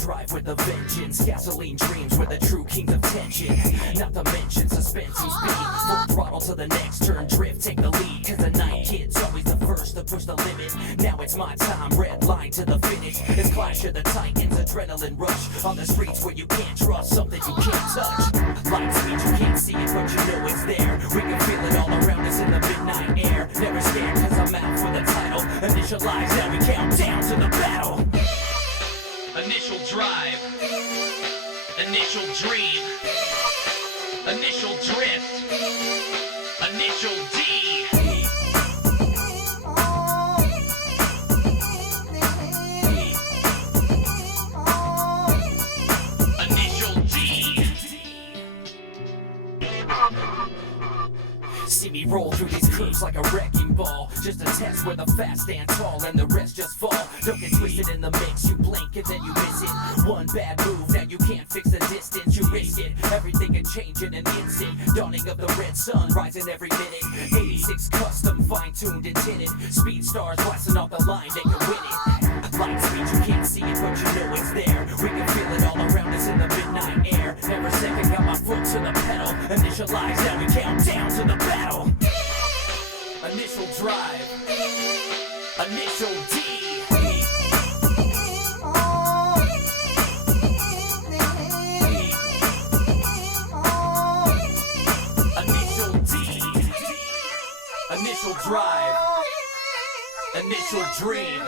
drive with a vengeance. Gasoline dreams, we're the true kings of tension. Not to mention suspense and speed. Full throttle to the next turn, drift, take the lead. Cause the night kid's always the first to push the limit. Now it's my time, red line to the finish. It's Clash of the Titans, adrenaline rush. On the streets where you can't trust something you can't touch. Light speed, you can't see it, but you know it's there. We can feel it all around us in the midnight air. Never scared, cause I'm out for the title. Initialize, now we count down to the battle. Initial drive, initial dream, initial drift, initial D. See me roll through these curves like a wrecking ball. Just a test where the fast stand tall and the rest just fall. Don't get twisted in the mix, you blink and then you miss it. One bad move, now you can't fix the distance. You risk it, everything can change in an instant. Dawning of the red sun, rising every minute. 86 custom, fine-tuned and tinted. Speed stars blasting off the line, they can win it. Light speed, you can't see it, but you know it's there. We can feel it all around us in the midnight air. Never second, got my foot to the pedal. Initialize, now we count down to the battle. Initial drive, initial D. Initial D. Initial drive, initial dream,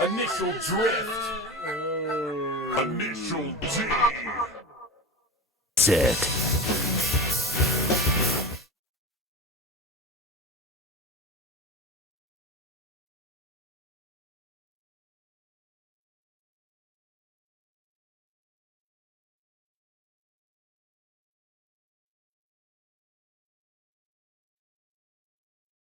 initial drift, initial D. Set.